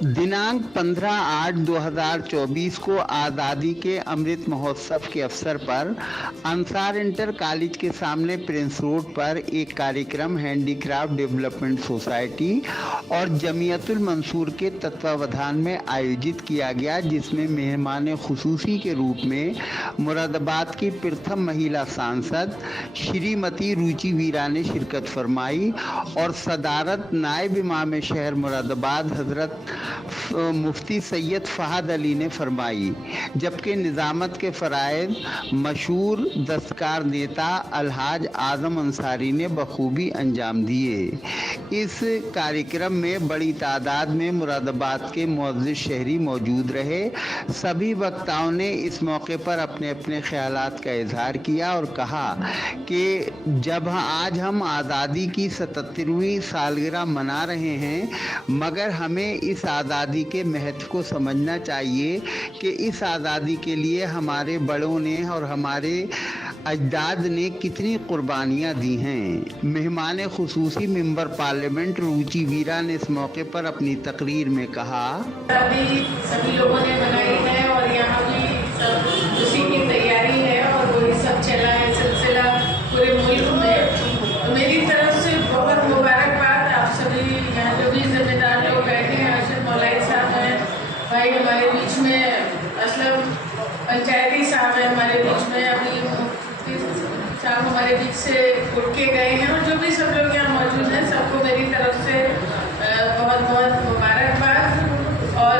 दिनांक 15/8/2024 को आज़ादी के अमृत महोत्सव के अवसर पर अंसार इंटर कॉलेज के सामने प्रिंस रोड पर एक कार्यक्रम हैंडीक्राफ्ट डेवलपमेंट सोसाइटी और जमीयतुल मंसूर के तत्वावधान में आयोजित किया गया, जिसमें मेहमान खुसूसी के रूप में मुरादाबाद की प्रथम महिला सांसद श्रीमती रुचि वीरा ने शिरकत फरमाई और सदारत नायब इमाम शहर मुरादाबाद हजरत मुफ्ती सैयद फहद अली ने फरमाई, जबकि निज़ामत के फ़राइज़ मशहूर दस्तकार नेता अलहाज आज़म अंसारी ने बखूबी अंजाम दिए। इस कार्यक्रम में बड़ी तादाद में मुरादाबाद के मुअज़्ज़िज़ शहरी मौजूद रहे। सभी वक्ताओं ने इस मौके पर अपने अपने ख्यालात का इजहार किया और कहा कि जब आज हम आज़ादी की 77वीं सालगिरह मना रहे हैं, मगर हमें इस आज़ादी के महत्व को समझना चाहिए कि इस आज़ादी के लिए हमारे बड़ों ने और हमारे अजदाद ने कितनी कुर्बानियाँ दी हैं। मेहमान खुसूसी मेंबर पार्लियामेंट रुचि वीरा ने इस मौके पर अपनी तकरीर में कहा, सभी लोगों ने मनाई है और यहाँ भी सब उसी की तैयारी है और वही सब चला है सिलसिला पूरे मुल्क में। तो मेरी तरफ से बहुत मुबारकबाद आप सभी यहाँ जो भी जिम्मेदार लोग बैठे हैं, अरशद मौलाई साहब हैं, भाई हमारे बीच में असलम पंचायती साहब हैं हमारे बीच में, अभी मुफ्ती साहब हमारे बीच से उठ के गए हैं और जो भी सब लोग यहाँ मौजूद हैं, सबको मेरी तरफ से बहुत बहुत मुबारकबाद और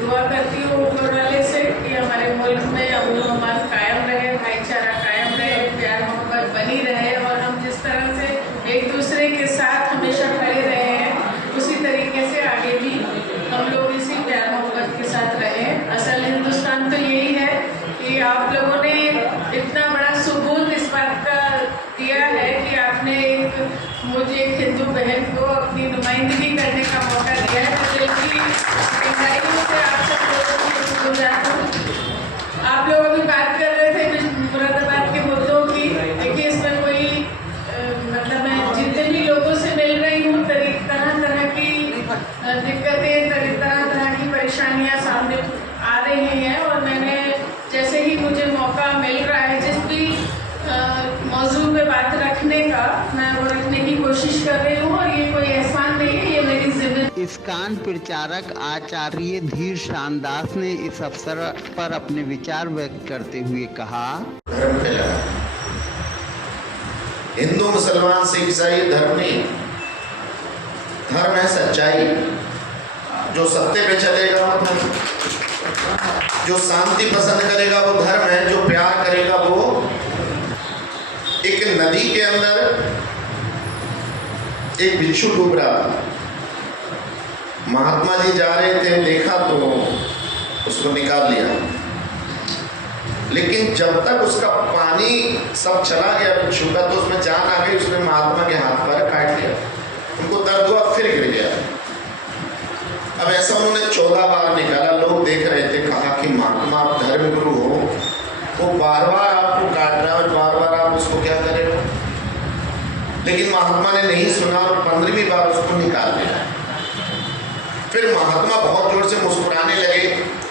दुआ करती हूँ ऊपर वाले से कि हमारे मुल्क में अमन व अमान कायम रहे, भाईचारा कायम रहे, प्यार मोहब्बत बनी रहे और हम जिस तरह से एक दूसरे के साथ हमेशा खड़े रहे हैं, उसी तरीके से आगे भी हम लोग इसी प्यार मोहब्बत के साथ रहें। असल हिंदुस्तान तो यही है कि आप लोगों ने इतना बड़ा सबूत इस बात का दिया है कि आपने मुझे एक हिंदू बहन को अपनी नुमाइंदगी करने का मौका दिया है। मैं दिल की गहराइयों से आप सब लोगों को शुक्रगुजार हूँ। आप लोग अभी बात कर रहे थे मुरादाबाद के मुद्दों की, देखिए इसमें कोई मतलब मैं जितने भी लोगों से मिल रही हूँ, तरह तरह की दिक्कतें, तरह तरह की परेशानियाँ सामने आ रही हैं और मैंने जैसे ही मुझे मौका मिल रहा है जिस भी मौजू पे बात रखने का, मैं वो रखने की कोशिश कर रही हूँ और ये कोई एहसान नहीं है, ये मेरी जिम्मेदारी। इस्कान प्रचारक आचार्य धीर शानदास ने इस अवसर पर अपने विचार व्यक्त करते हुए कहा, हिंदू मुसलमान सिख ईसाई धर्म नहीं, धर्म है सच्चाई। जो सत्य पे चलेगा वो धर्म, जो शांति पसंद करेगा वो धर्म है, जो प्यार करेगा वो। एक नदी के अंदर एक बिच्छू डूब रहा था, महात्मा जी जा रहे थे, देखा तो उसको निकाल लिया, लेकिन जब तक उसका पानी सब चला गया बिच्छू का, तो उसमें जान आ गई, उसने महात्मा के हाथ पैर काट लिया, उनको दर्द हुआ, फिर गिर गया। अब ऐसा उन्होंने 14 बार निकाला, लोग देख रहे थे, कहा कि महात्मा आप धर्म गुरु हो, वो बार बार आपको काट रहा है और बार बार आप उसको क्या करेगा। लेकिन महात्मा ने नहीं सुना और 15वीं बार उसको निकाल दिया। फिर महात्मा बहुत जोर से मुस्कुराने लगे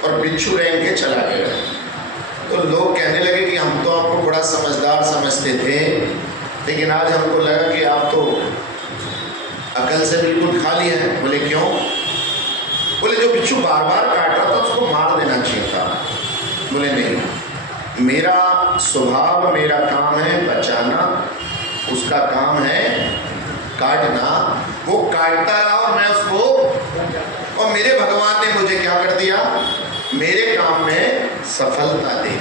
और बिच्छू रेंग के चला गया। तो लोग कहने लगे कि हम तो आपको बड़ा समझदार समझते थे, लेकिन आज हमको लगा कि आप तो अकल से बिल्कुल खाली हैं। बोले क्यों? बोले जो बिच्छू बार बार काट रहा था उसको मार देना चाहिए था। बोले नहीं, मेरा स्वभाव, मेरा काम है बचाना, उसका काम है काटना। वो काटता रहा और मैं उसको, और मेरे भगवान ने मुझे क्या कर दिया, मेरे काम में सफलता दी।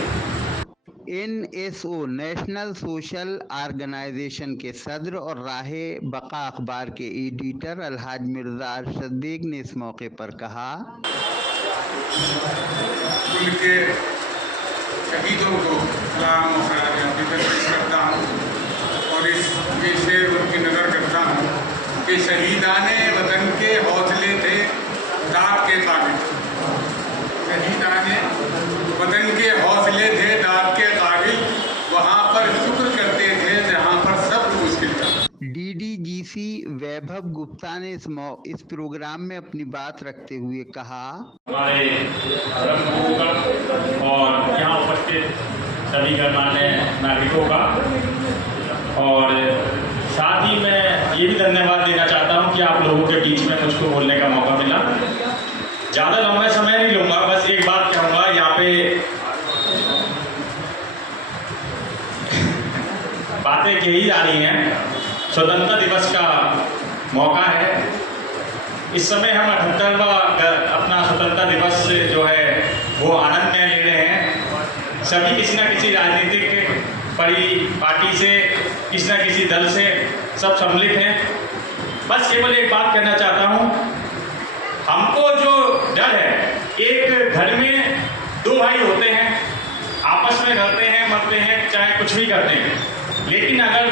NSO नेशनल सोशल ऑर्गेनाइजेशन के सदर और राहे बका अखबार के एडिटर अलहाज मिर्जा अरशद बेग ने इस मौके पर कहा, उनके शहीदों को सलाम और करता हूँ और इस शेर उनकी नज़र करता हूँ कि शहीदाने वतन के हौसले थे दाग के काबिल। शहीदाने वतन के हौसले थे दाग के काबिल, वहाँ पर शुक्र करते थे जहाँ पर सब मुश्किल था। DDGC डीसी वैभव गुप्ता ने इस प्रोग्राम में अपनी बात रखते हुए कहा, हमारे धर्मगुरुओं का और यहाँ उपस्थित सभी गणमान्य नागरिकों का, और साथ ही मैं ये भी धन्यवाद देना चाहता हूँ कि आप लोगों के बीच में मुझको बोलने का मौका मिला। ज़्यादा लंबा समय नहीं लूँगा, बस एक बात कहूँगा। यहाँ पे बातें कही जा रही हैं, स्वतंत्रता दिवस का मौका है। इस समय हम 78वां अपना स्वतंत्रता दिवस जो है वो आनंद में ले रहे हैं। सभी किसी न किसी राजनीतिक पार्टी से, किसी न किसी दल से सब सम्मिलित हैं। बस केवल एक बात कहना चाहता हूँ, हमको जो डर है, एक घर में दो भाई होते हैं, आपस में लड़ते हैं, मरते हैं, चाहे कुछ भी करते हैं, लेकिन अगर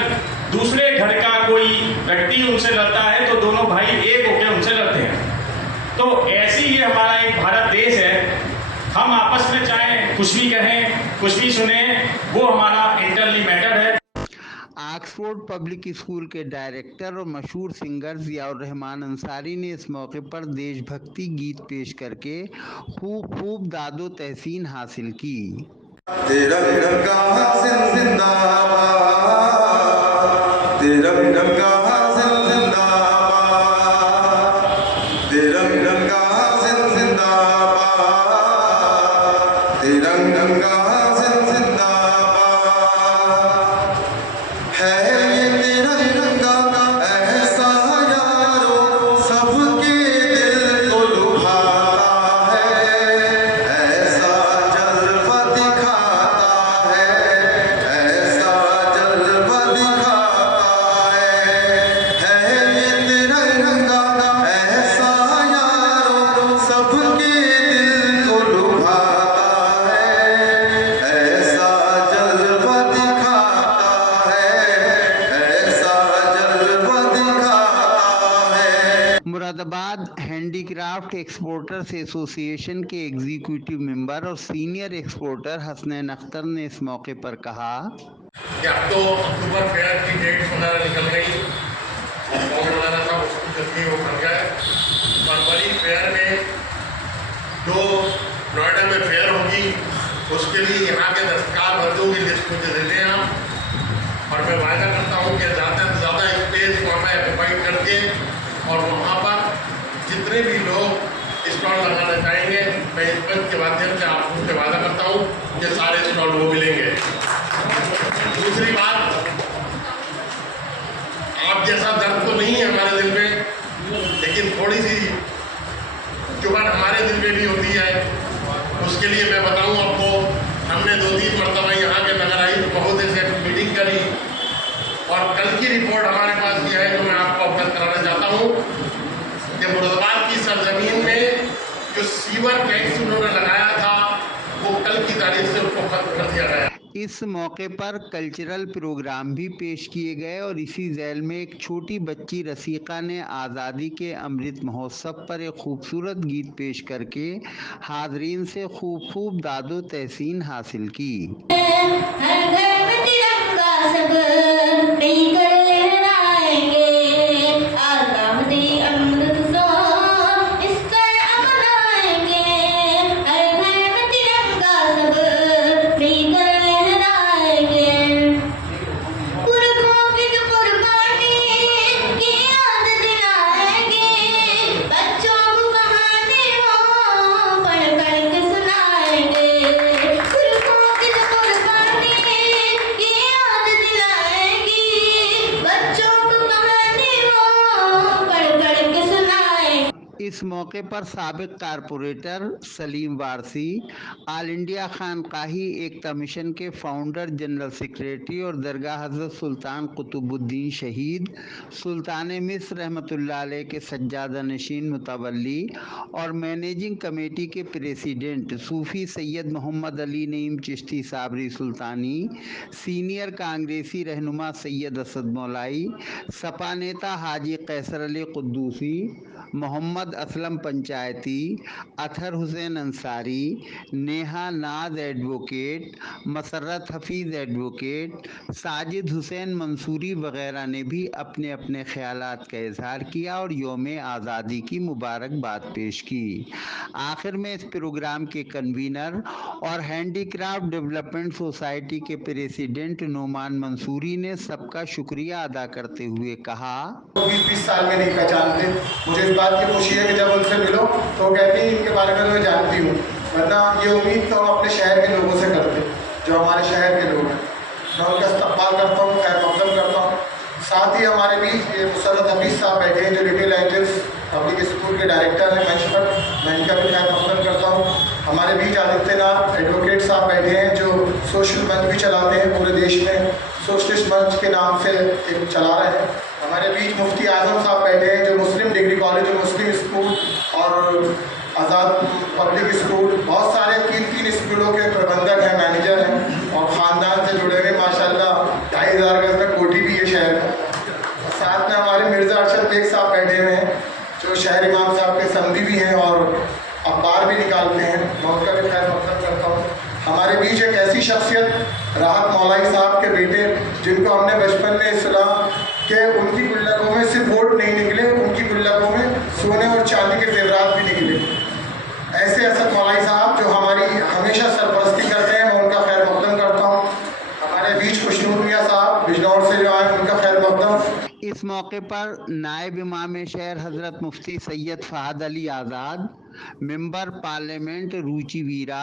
दूसरे घर का कोई व्यक्ति उनसे लड़ता है तो दोनों भाई एक होकर उनसे लड़ते हैं। तो ऐसी ही हमारा एक भारत देश है। हम आपस में चाहे कुछ भी कहें, कुछ भी सुने, वो हमारा इंटरनली मैटर है। ऑक्सफोर्ड पब्लिक स्कूल के डायरेक्टर और मशहूर सिंगर जियाउर रहमान अंसारी ने इस मौके पर देशभक्ति गीत पेश करके खूब दादो तहसीन हासिल की। तिरंगा हासिल जिंदाबाद, तिरंगा हासिल जिंदाबाद, तिरंगा हासिल जिंदाबाद, तिरंगा हासिल जिंदाबाद। है ये तिरंगा ऐसा यारो सबके दिल को लुभाता है, ऐसा जलवा दिखाता है, ऐसा जलवा दिखाता है ये तिरंगा ऐसा यारो सबके दिल को लुभाता है, ऐसा जलवा दिखाता है, ऐसा जलवा दिखाता है। मुरादाबाद हैंडीक्राफ्ट एक्सपोर्टर्स एसोसिएशन के एग्जीक्यूटिव मेंबर और सीनियर एक्सपोर्टर हसनैन अख्तर ने इस मौके पर कहा कि अब तो अक्टूबर फेयर की डेट वगैरह निकल गई और फॉर्म वगैरह सब उसकी जल्दी वो कर गए। फरवरी फेयर में जो नोएडा में फेयर होगी उसके लिए यहाँ के दस्तकार वर्गों की लिस्ट मुझे दे दें आप, और मैं वायदा करता हूँ कि ज़्यादा से ज़्यादा स्पेस वहाँ मैं ऑक्यूपाइड करके और वहाँ पर जितने भी लोग स्टॉल लगाना चाहेंगे, मैं इस मंच के माध्यम से आप उनसे वादा करता हूँ कि सारे स्टॉल वो मिलेंगे। दूसरी बात, आप जैसा दर्द तो नहीं है हमारे दिल में, लेकिन थोड़ी सी चुभन हमारे दिल में भी होती है। उसके लिए मैं बताऊं आपको, हमने 2-3 मरतबा यहाँ के नगर आयुक्त महोदय से मीटिंग करी और कल की रिपोर्ट हमारे पास ये है जो मैं आपको अवगत कराना चाहता हूँ कि मुरादाबाद की सरजमीन में जो सीवर टैक्स उन्होंने लगाया था वो कल की तारीख से उसको खत्म कर दिया गया। इस मौके पर कल्चरल प्रोग्राम भी पेश किए गए और इसी झैल में एक छोटी बच्ची रसीका ने आज़ादी के अमृत महोत्सव पर एक खूबसूरत गीत पेश करके हाज़रीन से खूब दादो तहसीन हासिल की। हर घर में तिरंगा सब मिलकर लहराएंगे, आज़ादी अमृत महोत्सव इस तरह मनाएंगे। हर घर में तिरंगा सब मिलकर लहराएंगे, पुरखों की जो कुर्बानी की याद दिलाएंगे, बच्चों को कहानी वो पढ़ पढ़ के सुनाएंगे। पुरखों की जो कुर्बानी की याद दिलाएंगी, बच्चों को कहानी वो पढ़ पढ़ के सुनाएंगे। इस मौके पर साबिक corporator Salim Warsi, all India Khanqahi Ekta mission के फाउंडर जनरल सेक्रेटरी और दरगाह हज़रत सुल्तान कुतुबुद्दीन शहीद सुल्तान मिस्र रहमतुल्लाह अलैह के सज्जादा नशीन मुतवल्ली और मैनेजिंग कमेटी के प्रेसिडेंट सूफ़ी सैयद मोहम्मद अली नईम चिश्ती साबरी सुल्तानी, सीनियर कांग्रेसी रहनुमा सैयद असद मौलाई, सपा नेता हाजी कैसर अली कुद्दूसी, मोहम्मद असलम पंचायती, अतहर हुसैन अंसारी, नेहा नाज एडवोकेट, मसर्रत हफीज़ एडवोकेट, साजिद हुसैन मंसूरी वगैरह ने भी अपने अपने ख्यालात का इजहार किया और यौम आज़ादी की मुबारकबाद पेश की। आखिर में इस प्रोग्राम के कन्वीनर और हैंडीक्राफ्ट डेवलपमेंट सोसाइटी के प्रेसिडेंट नोमान मंसूरी ने सबका शुक्रिया अदा करते हुए कहा, 20-20 साल में नहीं पहचानते। मुझे इस बात की खुशी है कि जब उनसे मिलो तो कहती हैं इनके बारे में मैं जानती हूँ, वरना ये उम्मीद तो हम अपने शहर के लोगों से करते जो हमारे शहर के लोग हैं। मैं उनका इस्तकबाल करता हूँ, खैर मकदम करता हूँ। साथ ही हमारे बीच ये मुसर्रत हफीज़ साहब बैठे हैं जो रिटेल एजेंट्स पब्लिक स्कूल के डायरेक्टर हैं मंच पर, मैं इनका भी खैर मकदम करता हूँ। हमारे बीच आदित्यनाथ एडवोकेट साहब बैठे हैं जो सोशल मंच भी चलाते हैं, पूरे देश में सोशलिस्ट मंच के नाम से एक चला रहे हैं। हमारे बीच मुफ्ती आजम साहब बैठे हैं जो मुस्लिम डिग्री कॉलेज और मुस्लिम स्कूल और आज़ाद पब्लिक स्कूल, बहुत सारे 3 स्कूलों के प्रबंधक हैं, मैनेजर हैं और ख़ानदान से जुड़े हुए माशाल्लाह 2500 गज में कोठी भी है शहर में। और साथ में हमारे मिर्ज़ा अरशद बेग साहब बैठे हुए हैं जो शहर इमाम साहब के समधी भी हैं और अखबार भी निकालते हैं, मैं उनका भी खैर मकदम करता हूँ। हमारे बीच एक ऐसी शख्सियत राहत मौलाई साहब के बेटे जिनको हमने बचपन में इस्लाम के उनकी गुल्लकों में सिर्फ वोट नहीं निकले, उनकी गुल्लकों में सोने और चांदी के जेवरात भी निकले। ऐसे असद मौलाई साहब जो हमारी हमेशा सरपरस्ती करते हैं, मैं उनका खैर मकदम करता हूँ। हमारे बीच खुशनूर मियाँ साहब बिजनौर से जो आए, उनका खैर मकदम। इस मौके पर नायब इमाम शहर हज़रत मुफ्ती सैयद फ़हद अली आज़ाद, मेंबर पार्लियामेंट रुचि वीरा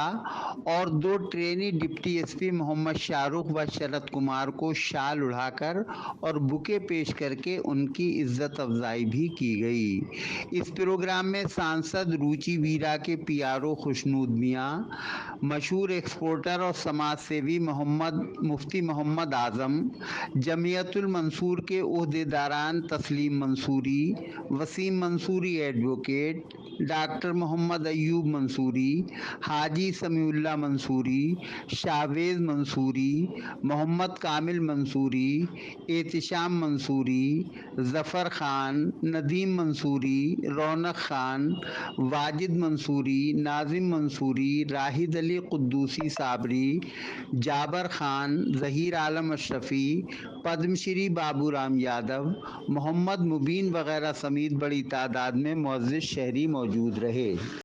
और 2 trainee deputy SP Mohammad Shahrukh व शरद कुमार को शाल उड़ाकर और बुके पेश करके उनकी इज्जत अफजाई भी की गई। इस प्रोग्राम में सांसद रुचि वीरा के पीआरओ खुशनूद मियाँ, मशहूर एक्सपोर्टर और समाज सेवी मुफ्ती मोहम्मद आज़म, जमियतुल मंसूर के ओहदेदारान तस्लीम मंसूरी, वसीम मंसूरी एडवोकेट, डॉक्टर मोहम्मद अयूब मंसूरी, हाजी समीउल्लाह मंसूरी, शावेज़ मंसूरी, मोहम्मद कामिल मंसूरी, एहतिशाम मंसूरी, ज़फ़र ख़ान, नदीम मंसूरी, रौनक ख़ान, वाजिद मंसूरी, नाजिम मंसूरी, राहिद अली कुद्दूसी साबरी, जाबर ख़ान, ज़हीर आलम अशरफ़ी, पद्मश्री बाबूराम यादव, मोहम्मद मुबीन वगैरह समेत बड़ी तादाद में मुअज़्ज़िज़ शहरी मौजूद रहे।